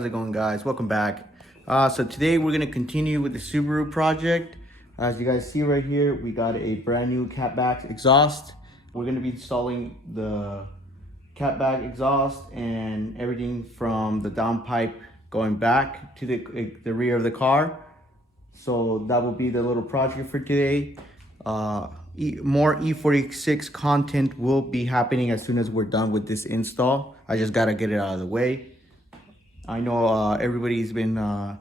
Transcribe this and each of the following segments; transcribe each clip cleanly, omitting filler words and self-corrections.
How's it going, guys? Welcome back. So today we're gonna continue with the Subaru project. As you guys see right here, we got a brand new catback exhaust. We're gonna be installing the catback exhaust and everything from the downpipe going back to the rear of the car. So that will be the little project for today. More E46 content will be happening as soon as we're done with this install. I just gotta get it out of the way. I know everybody's been, I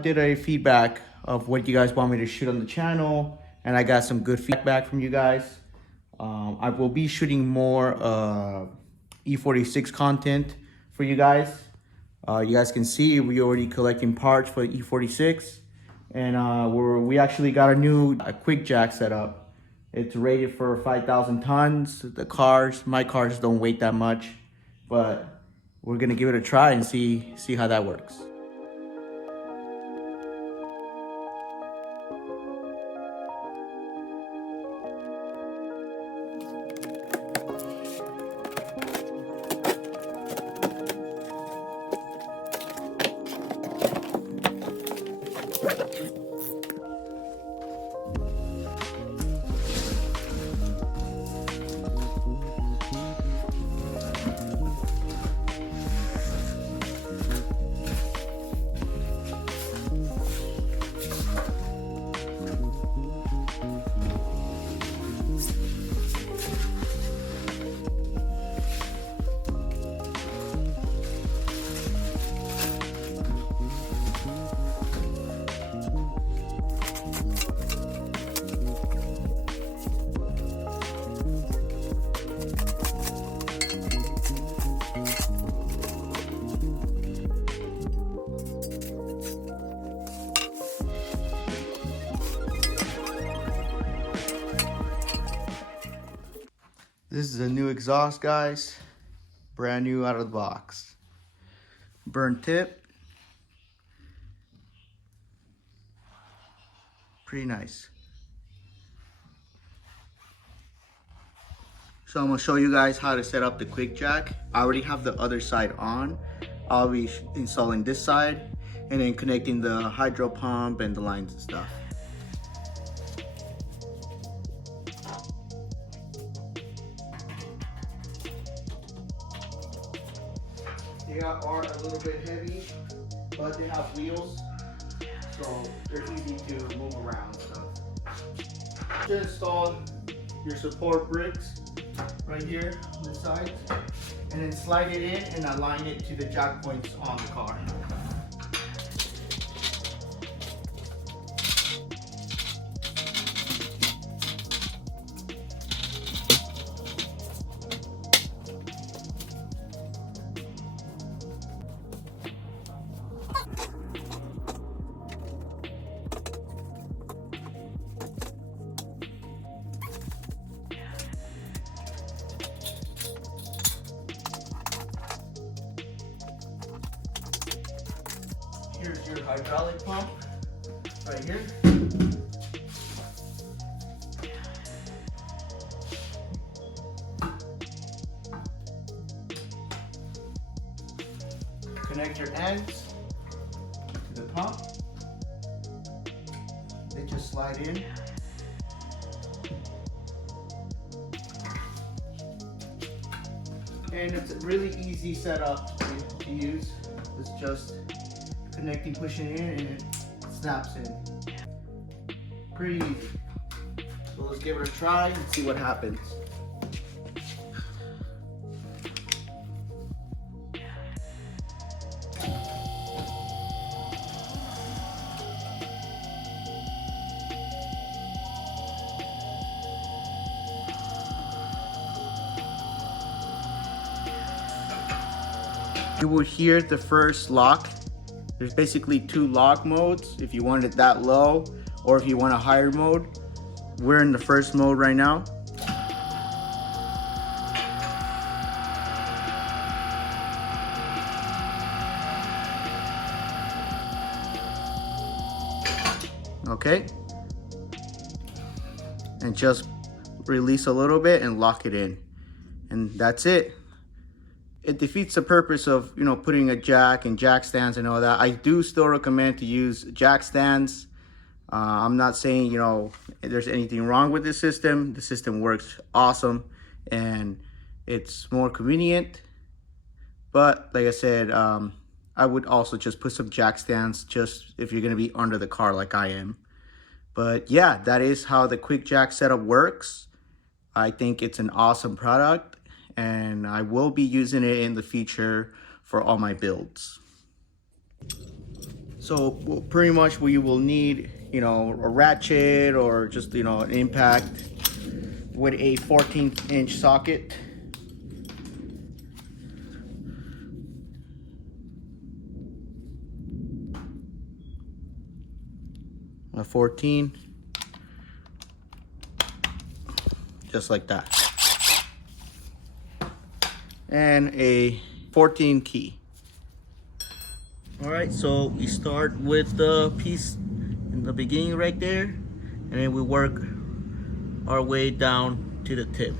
did a feedback of what you guys want me to shoot on the channel, and I got some good feedback from you guys. I will be shooting more E46 content for you guys. You guys can see we already collecting parts for E46, and we actually got a quick jack set up. It's rated for 5,000 tons. My cars don't weigh that much, but we're gonna give it a try and see how that works. This is a new exhaust, guys. Brand new out of the box. Burn tip. Pretty nice. So I'm gonna show you guys how to set up the quick jack. I already have the other side on. I'll be installing this side and then connecting the hydro pump and the lines and stuff. They are a little bit heavy, but they have wheels, so they're easy to move around. So just install your support bricks right here on the sides, and then slide it in and align it to the jack points on the car. Here's your hydraulic pump right here. Connect your ends to the pump. They just slide in. And it's a really easy setup to use. It's just connecting, pushing in, and it snaps in. Pretty easy. So let's give it a try and see what happens. You will hear the first lock. There's basically two lock modes, if you want it that low or if you want a higher mode. We're in the first mode right now. Okay. And just release a little bit and lock it in. And that's it. it defeats the purpose of, you know, putting a jack and jack stands and all that. I do still recommend to use jack stands. I'm not saying, you know, there's anything wrong with this system. The system works awesome and it's more convenient. But like I said, I would also just put some jack stands just if you're gonna be under the car like I am. But yeah, that is how the quick jack setup works. I think it's an awesome product and I will be using it in the future for all my builds. So pretty much we will need, you know, a ratchet or just, you know, an impact with a 14-inch socket. A 14, just like that, and a 14 key. All right, so we start with the piece in the beginning right there, and then we work our way down to the tip.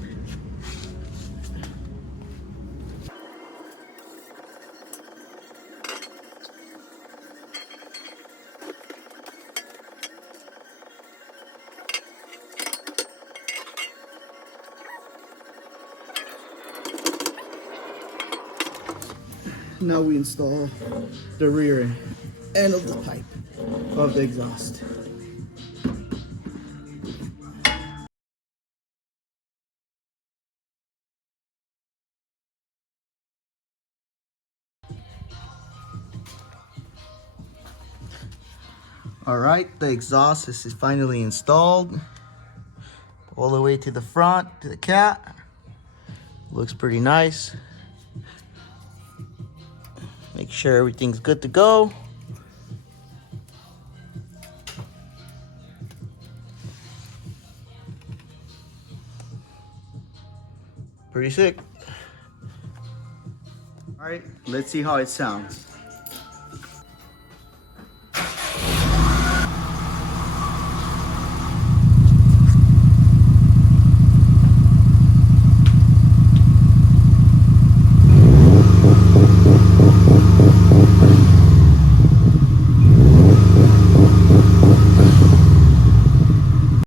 Now we install the rear end of the pipe of the exhaust. All right, the exhaust is finally installed all the way to the front, to the cat. Looks pretty nice. Make sure everything's good to go. Pretty sick. All right, let's see how it sounds.